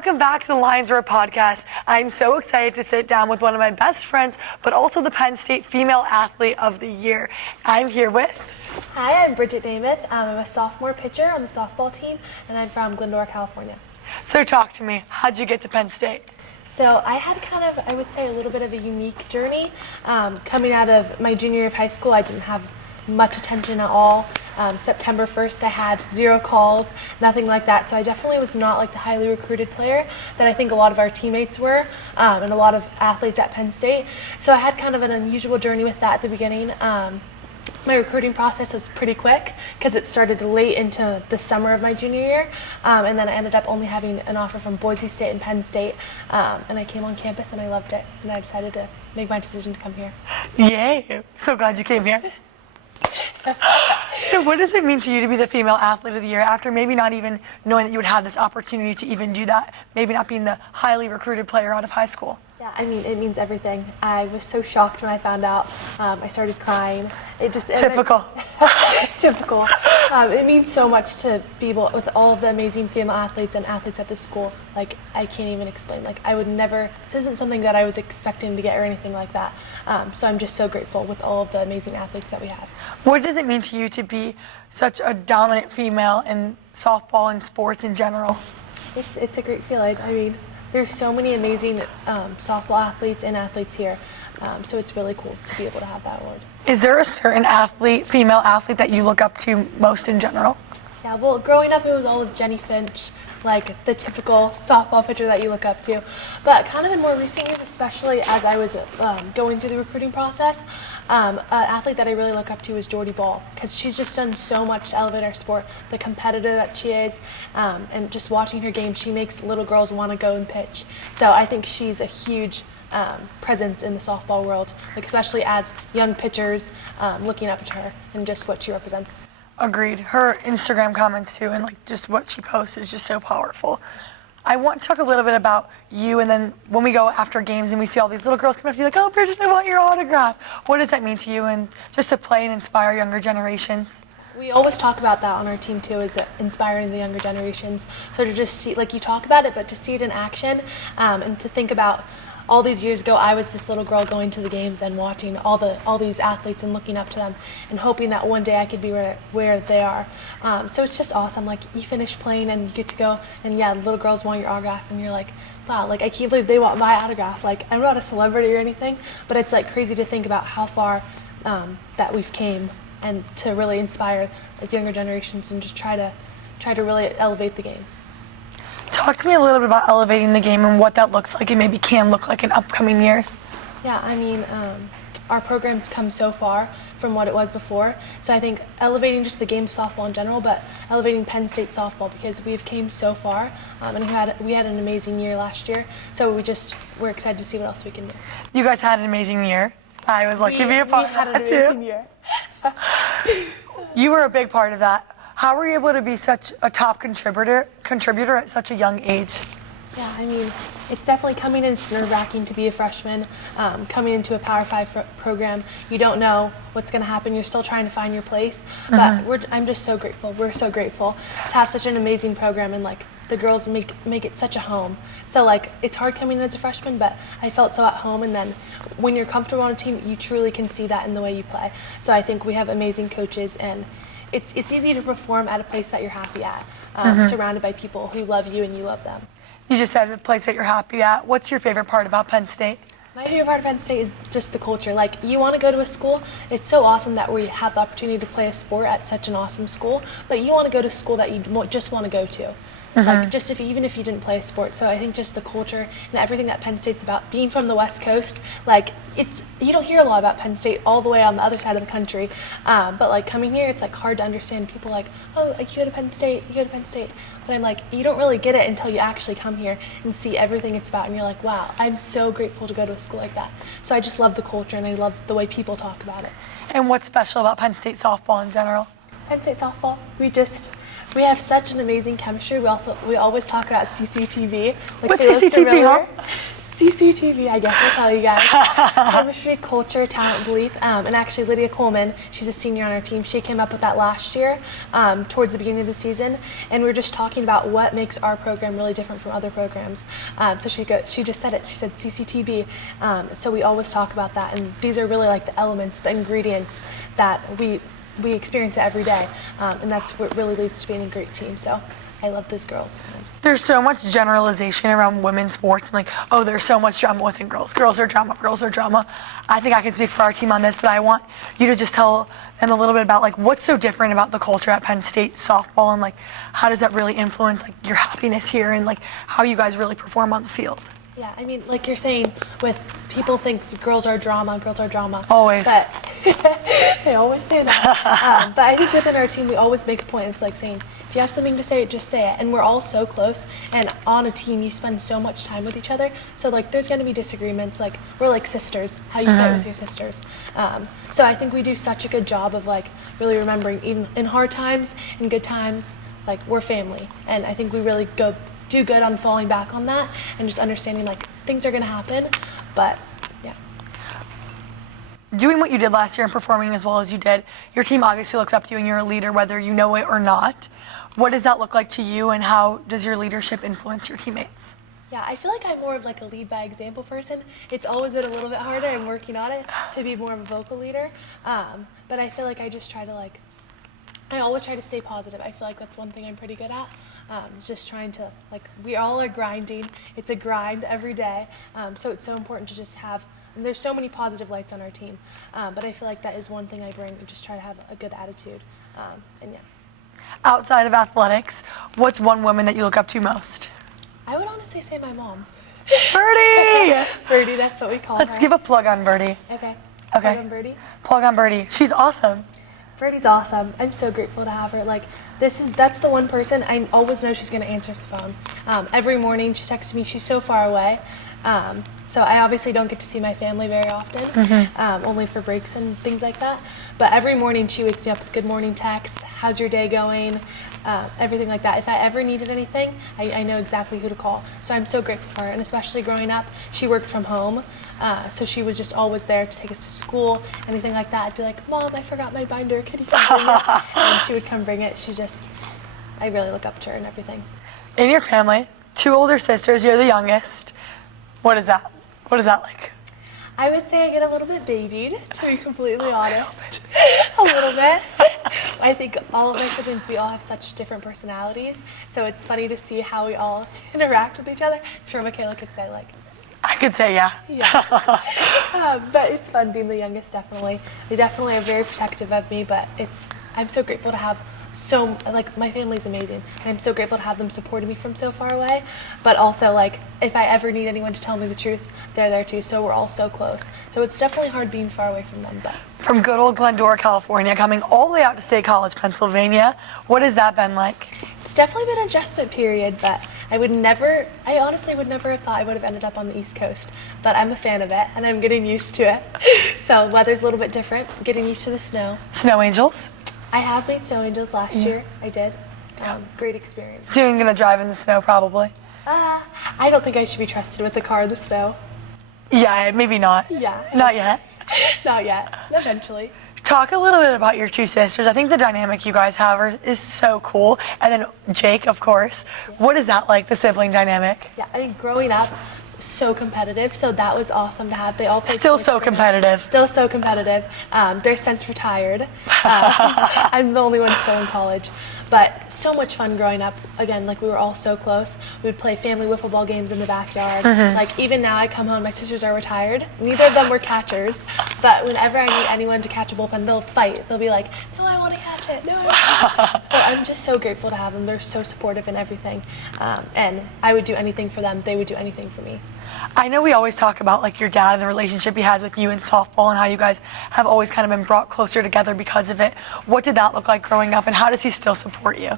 Welcome back to the Lions Roar podcast. I'm so excited to sit down with one of my best friends, but also the Penn State Female Athlete of the Year. I'm here with... Hi, I'm Bridget Nemeth. I'm a sophomore pitcher on the softball team, and I'm from Glendora, California. So talk to me. How'd you get to Penn State? So I had kind of, I would say, a little bit of a unique journey. Coming out of my junior year of high school, I didn't have much attention at all. September 1st, I had 0 calls, nothing like that. So I definitely was not like the highly recruited player that I think a lot of our teammates were, and a lot of athletes at Penn State. So I had kind of an unusual journey with that at the beginning. My recruiting process was pretty quick because it started late into the summer of my junior year, and then I ended up only having an offer from Boise State and Penn State, and I came on campus and I loved it, and I decided to make my decision to come here. Yay! So glad you came here. So what does it mean to you to be the Female Athlete of the Year after maybe not even knowing that you would have this opportunity to even do that, maybe not being the highly recruited player out of high school? Yeah, I mean, it means everything. I was so shocked when I found out. I started crying. Typical. Typical. It means so much to be able, with all of the amazing female athletes and athletes at the school. Like, I can't even explain. Like, I would never, this isn't something that I was expecting to get or anything like that. So I'm just so grateful with all of the amazing athletes that we have. What does it mean to you to be such a dominant female in softball and sports in general? It's a great feeling. I mean, there's so many amazing softball athletes and athletes here, so it's really cool to be able to have that award. Is there a certain athlete, female athlete, that you look up to most in general? Yeah, well, growing up it was always Jenny Finch, like the typical softball pitcher that you look up to. But kind of in more recent years, especially as I was going through the recruiting process, an athlete that I really look up to is Jordy Ball, because she's just done so much to elevate our sport, the competitor that she is, and just watching her game, she makes little girls want to go and pitch. So I think she's a huge presence in the softball world, like especially as young pitchers looking up to her and just what she represents. Agreed. Her Instagram comments too, and like just what she posts is just so powerful. I want to talk a little bit about you, and then when we go after games and we see all these little girls coming up to you like, oh, Bridget, I want your autograph. What does that mean to you, and just to play and inspire younger generations? We always talk about that on our team too, is inspiring the younger generations. So to just see, like you talk about it, but to see it in action, and to think about all these years ago, I was this little girl going to the games and watching all these athletes and looking up to them and hoping that one day I could be where they are. So it's just awesome. Like, you finish playing and you get to go, and yeah, little girls want your autograph, and you're like, wow, like I can't believe they want my autograph. Like, I'm not a celebrity or anything, but it's like crazy to think about how far that we've came, and to really inspire the younger generations and just try to really elevate the game. Talk to me a little bit about elevating the game and what that looks like and maybe can look like in upcoming years. Yeah, I mean, our program's come so far from what it was before. So I think elevating just the game of softball in general, but elevating Penn State softball, because we've came so far, and we had an amazing year last year. So we're excited to see what else we can do. You guys had an amazing year. I was lucky to be a part of that too. Year. You were a big part of that. How were you able to be such a top contributor at such a young age? Yeah, I mean, it's definitely coming in. It's nerve-wracking to be a freshman, coming into a Power 5 program. You don't know what's going to happen. You're still trying to find your place. But I'm just so grateful. We're so grateful to have such an amazing program, and like the girls make it such a home. So like, it's hard coming in as a freshman, but I felt so at home. And then when you're comfortable on a team, you truly can see that in the way you play. So I think we have amazing coaches, and it's easy to perform at a place that you're happy at, surrounded by people who love you and you love them. You just said a place that you're happy at. What's your favorite part about Penn State? My favorite part of Penn State is just the culture. Like, you want to go to a school, it's so awesome that we have the opportunity to play a sport at such an awesome school, but you want to go to school that you just want to go to. Like, just even if you didn't play a sport. So I think just the culture and everything that Penn State's about, being from the West Coast, like, you don't hear a lot about Penn State all the way on the other side of the country. But like, coming here, it's like hard to understand. People like, oh, you go to Penn State, you go to Penn State. But I'm like, you don't really get it until you actually come here and see everything it's about. And you're like, wow, I'm so grateful to go to a school like that. So I just love the culture, and I love the way people talk about it. And what's special about Penn State softball in general? Penn State softball, we have such an amazing chemistry. We always talk about CCTV. Like, what's CCTV, huh? CCTV, I guess I'll tell you guys. Chemistry, culture, talent, belief. And actually, Lydia Coleman, she's a senior on our team. She came up with that last year, towards the beginning of the season. And we were just talking about what makes our program really different from other programs. So she just said it. She said CCTV. So we always talk about that. And these are really like the elements, the ingredients that we experience it every day. And that's what really leads to being a great team. So I love those girls. There's so much generalization around women's sports and like, oh, there's so much drama within girls. Girls are drama, girls are drama. I think I can speak for our team on this, but I want you to just tell them a little bit about like what's so different about the culture at Penn State softball and like how does that really influence like your happiness here and like how you guys really perform on the field. Yeah, I mean, like you're saying, with people think girls are drama. Always. But they always say that. But I think within our team, we always make a point of like saying, if you have something to say, just say it. And we're all so close. And on a team, you spend so much time with each other. So like, there's going to be disagreements. Like we're like sisters. How you fight with your sisters. So I think we do such a good job of like really remembering, even in hard times, in good times, like we're family. And I think we really do good on falling back on that and just understanding like things are going to happen, but yeah. Doing what you did last year and performing as well as you did, your team obviously looks up to you and you're a leader whether you know it or not. What does that look like to you and how does your leadership influence your teammates? Yeah, I feel like I'm more of like a lead by example person. It's always been a little bit harder. I'm working on it to be more of a vocal leader, but I feel like I just try to like, I always try to stay positive. I feel like that's one thing I'm pretty good at. Just trying to, like, we all are grinding. It's a grind every day. So it's so important to just have, and there's so many positive lights on our team. But I feel like that is one thing I bring, and just try to have a good attitude. And yeah. Outside of athletics, what's one woman that you look up to most? I would honestly say my mom. Birdie! Birdie, that's what we call her. Let's give a plug on Birdie. Okay. Okay. Plug on Birdie. Plug on Birdie. She's awesome. Birdie's awesome. I'm so grateful to have her. Like, that's the one person I always know she's gonna answer the phone. Every morning she texts me. She's so far away, so I obviously don't get to see my family very often, only for breaks and things like that. But every morning she wakes me up with good morning text. How's your day going? Everything like that. If I ever needed anything, I know exactly who to call. So I'm so grateful for her. And especially growing up, she worked from home. So she was just always there to take us to school, anything like that. I'd be like, Mom, I forgot my binder. Can you come bring it? And she would come bring it. I really look up to her and everything. In your family, 2 older sisters, you're the youngest. What is that? What is that like? I would say I get a little bit babied, to be completely honest. A little bit. I think all of my siblings, we all have such different personalities. So it's funny to see how we all interact with each other. I'm sure Michaela could say like, I could say yeah. Yeah. But it's fun being the youngest, definitely. They definitely are very protective of me, but I'm so grateful to have my family's amazing. And I'm so grateful to have them supporting me from so far away. But also, like, if I ever need anyone to tell me the truth, they're there too. So we're all so close. So it's definitely hard being far away from them. But from good old Glendora, California, coming all the way out to State College, Pennsylvania, what has that been like? It's definitely been an adjustment period, but I honestly would never have thought I would have ended up on the East Coast, but I'm a fan of it, and I'm getting used to it. So weather's a little bit different, getting used to the snow. Snow angels? I have made snow angels last year. I did. Great experience. So you're gonna drive in the snow, probably? I don't think I should be trusted with the car in the snow. Yeah, maybe not. Yeah. Not yet? Not yet. Eventually. Talk a little bit about your 2 sisters. I think the dynamic you guys have is so cool. And then Jake, of course. Yeah. What is that like, the sibling dynamic? Yeah, I mean, growing up, so competitive, so that was awesome to have. They all played Still so competitive. Still so competitive. They're since retired. I'm the only one still in college. But so much fun growing up. Again, like we were all so close. We would play family wiffle ball games in the backyard. Like even now I come home, my sisters are retired. Neither of them were catchers. But whenever I need anyone to catch a bullpen, they'll fight. They'll be like, no, I want to catch it. No, I want to catch it. So I'm just so grateful to have them. They're so supportive in everything. And I would do anything for them. They would do anything for me. I know we always talk about like your dad and the relationship he has with you in softball and how you guys have always kind of been brought closer together because of it. What did that look like growing up and how does he still support you?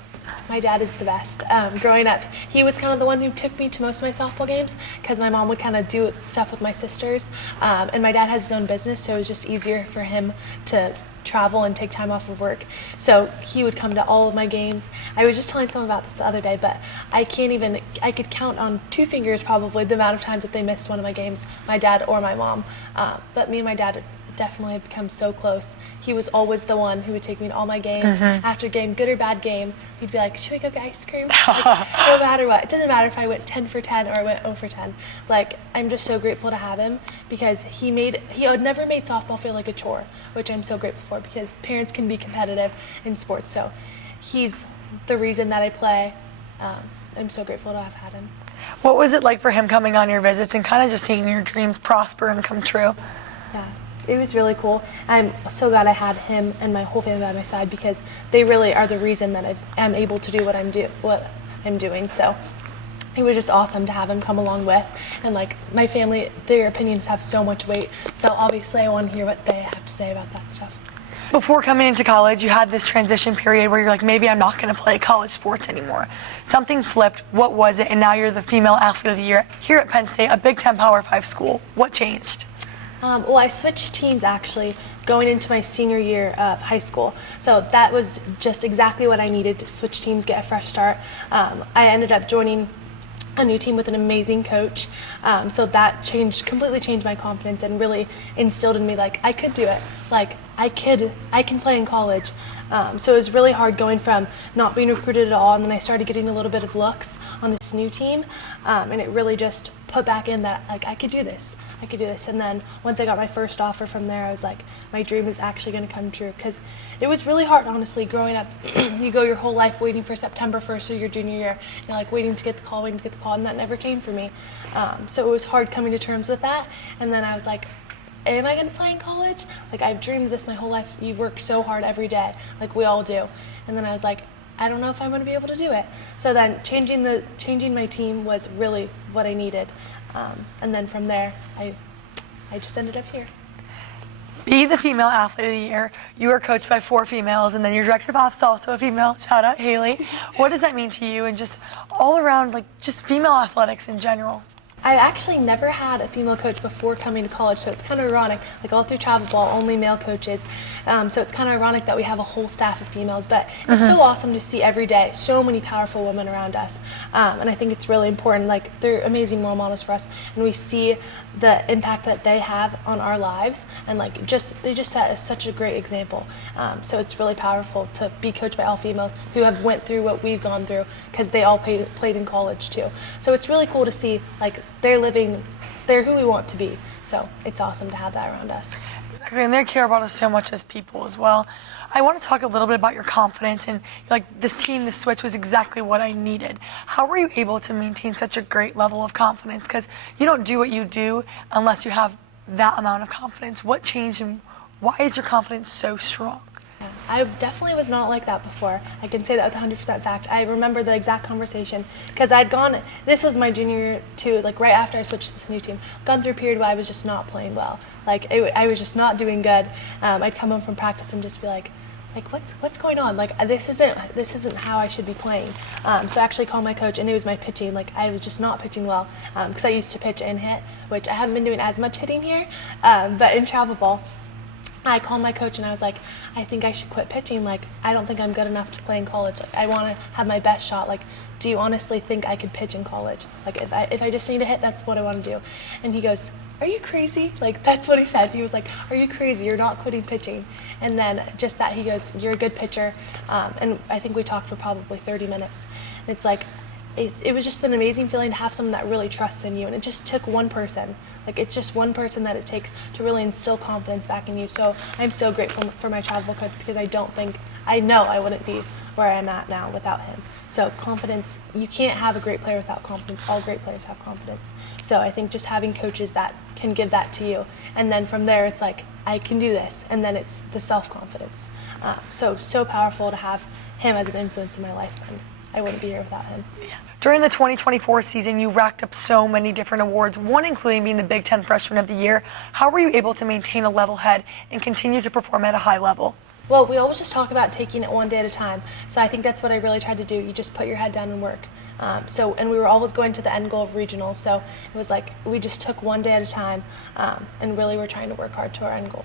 My dad is the best. Growing up, he was kind of the one who took me to most of my softball games because my mom would kind of do stuff with my sisters. And my dad has his own business, so it was just easier for him to travel and take time off of work. So he would come to all of my games. I was just telling someone about this the other day, but I could count on 2 fingers probably the amount of times that they missed one of my games, my dad or my mom. But me and my dad definitely have become so close. He was always the one who would take me to all my games. After a game, good or bad game, he'd be like, should we go get ice cream? Like, no matter what. It doesn't matter if I went 10 for 10 or I went 0 for 10. Like, I'm just so grateful to have him because he had never made softball feel like a chore, which I'm so grateful for because parents can be competitive in sports. So he's the reason that I play. I'm so grateful to have had him. What was it like for him coming on your visits and kind of just seeing your dreams prosper and come true? Yeah. It was really cool. I'm so glad I had him and my whole family by my side because they really are the reason that I'm able to do what I'm doing. So it was just awesome to have him come along with. And like my family, their opinions have so much weight. So obviously I want to hear what they have to say about that stuff. Before coming into college, you had this transition period where you're like, maybe I'm not going to play college sports anymore. Something flipped. What was it? And now you're the female athlete of the year here at Penn State, a Big Ten Power 5 school. What changed? Well, I switched teams actually going into my senior year of high school. So that was just exactly what I needed to switch teams, get a fresh start. I ended up joining a new team with an amazing coach. So that completely changed my confidence and really instilled in me like I could do it. Like I can play in college. So it was really hard going from not being recruited at all, and then I started getting a little bit of looks on this new team, and it really just put back in that like I could do this. And then once I got my first offer from there, I was like, my dream is actually going to come true because it was really hard, honestly, growing up. You go your whole life waiting for September 1st of your junior year, you're like waiting to get the call, and that never came for me. So it was hard coming to terms with that, and then I was like, am I going to play in college? Like I've dreamed this my whole life. You work so hard every day, like we all do. And then I was like, I don't know if I'm going to be able to do it. So then changing my team was really what I needed. And then from there, I just ended up here. Be the female athlete of the year. You are coached by 4 females, and then your director of ops is also a female. Shout out Haley. What does that mean to you, and just all around, like just female athletics in general? I actually never had a female coach before coming to college, so it's kind of ironic. Like all through travel ball, only male coaches. So it's kind of ironic that we have a whole staff of females, but it's so awesome to see every day so many powerful women around us. And I think it's really important. Like they're amazing role models for us, and we see the impact that they have on our lives, and like they just set such a great example. So it's really powerful to be coached by all females who have went through what we've gone through because they all played in college too. So it's really cool to see like they're who we want to be. So it's awesome to have that around us. Exactly, and they care about us so much as people as well. I want to talk a little bit about your confidence and like this switch was exactly what I needed. How were you able to maintain such a great level of confidence? Because you don't do what you do unless you have that amount of confidence. What changed and why is your confidence so strong? I definitely was not like that before. I can say that with 100% fact. I remember the exact conversation because this was my junior year too, like right after I switched to this new team, gone through a period where I was just not playing well. Like I was just not doing good. I'd come home from practice and just be like what's going on? Like this isn't how I should be playing. So I actually called my coach, and it was my pitching. Like I was just not pitching well because I used to pitch and hit, which I haven't been doing as much hitting here, but in travel ball. I called my coach and I was like, I think I should quit pitching. Like, I don't think I'm good enough to play in college. Like, I want to have my best shot. Like, do you honestly think I could pitch in college? Like, if I just need to hit, that's what I want to do. And he goes, are you crazy? Like, that's what he said. He was like, are you crazy? You're not quitting pitching. And then just that, he goes, you're a good pitcher. And I think we talked for probably 30 minutes. And it's like, it was just an amazing feeling to have someone that really trusts in you, and it just took one person. Like it's just one person that it takes to really instill confidence back in you. So I'm so grateful for my travel coach because I know I wouldn't be where I'm at now without him. So confidence, you can't have a great player without confidence. All great players have confidence. So I think just having coaches that can give that to you, and then from there it's like, I can do this, and then it's the self-confidence. So powerful to have him as an influence in my life, and I wouldn't be here without him. Yeah. During the 2024 season, you racked up so many different awards, one including being the Big Ten Freshman of the Year. How were you able to maintain a level head and continue to perform at a high level? Well, we always just talk about taking it one day at a time. So I think that's what I really tried to do. You just put your head down and work. And we were always going to the end goal of regionals. So it was like we just took one day at a time and really were trying to work hard to our end goal.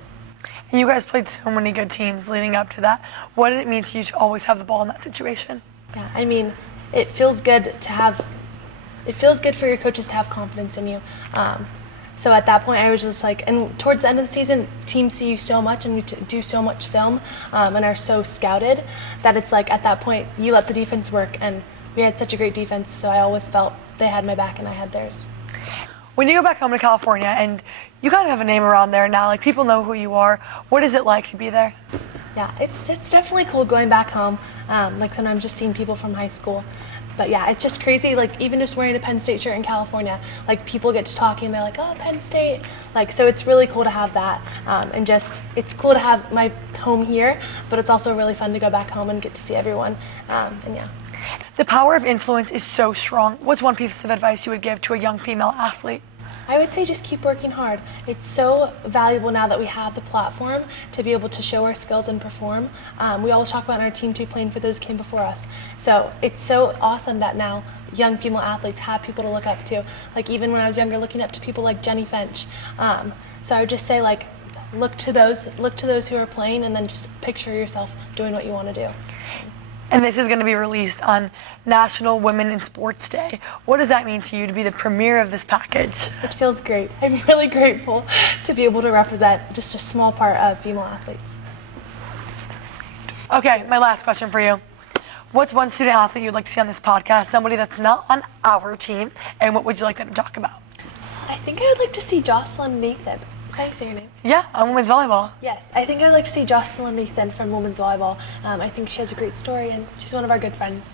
And you guys played so many good teams leading up to that. What did it mean to you to always have the ball in that situation? Yeah, I mean, it feels good for your coaches to have confidence in you. So at that point, I was just like, and towards the end of the season, teams see you so much and we do so much film and are so scouted that it's like at that point, you let the defense work, and we had such a great defense, so I always felt they had my back and I had theirs. When you go back home to California, and you kind of have a name around there now, like people know who you are, what is it like to be there? Yeah, it's definitely cool going back home. Like sometimes just seeing people from high school. But yeah, it's just crazy, like even just wearing a Penn State shirt in California, like people get to talking, they're like, oh, Penn State. Like, so it's really cool to have that. And just, it's cool to have my home here, but it's also really fun to go back home and get to see everyone. And yeah. The power of influence is so strong. What's one piece of advice you would give to a young female athlete? I would say just keep working hard. It's so valuable now that we have the platform to be able to show our skills and perform. We always talk about in our team too, playing for those who came before us. So it's so awesome that now young female athletes have people to look up to. Like even when I was younger, looking up to people like Jenny Finch. So I would just say like, look to those who are playing, and then just picture yourself doing what you want to do. And this is going to be released on National Women in Sports Day. What does that mean to you to be the premiere of this package? It feels great. I'm really grateful to be able to represent just a small part of female athletes. So sweet. Okay, my last question for you. What's one student athlete you'd like to see on this podcast, somebody that's not on our team, and what would you like them to talk about? I think I would like to see Jocelyn Nathan. Is that how you say your name? Yeah, on women's volleyball. Yes, I think I'd like to see Jocelyn Nathan from women's volleyball. I think she has a great story, and she's one of our good friends.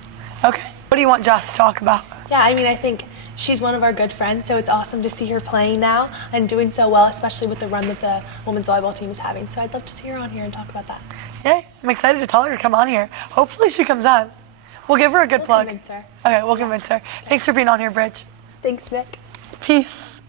Okay. What do you want Joss to talk about? Yeah, I mean, I think she's one of our good friends, so it's awesome to see her playing now and doing so well, especially with the run that the women's volleyball team is having. So I'd love to see her on here and talk about that. Yay, I'm excited to tell her to come on here. Hopefully she comes on. We'll give her a good plug. Convince her. Okay, we'll convince her. Thanks for being on here, Bridge. Thanks, Nick. Peace.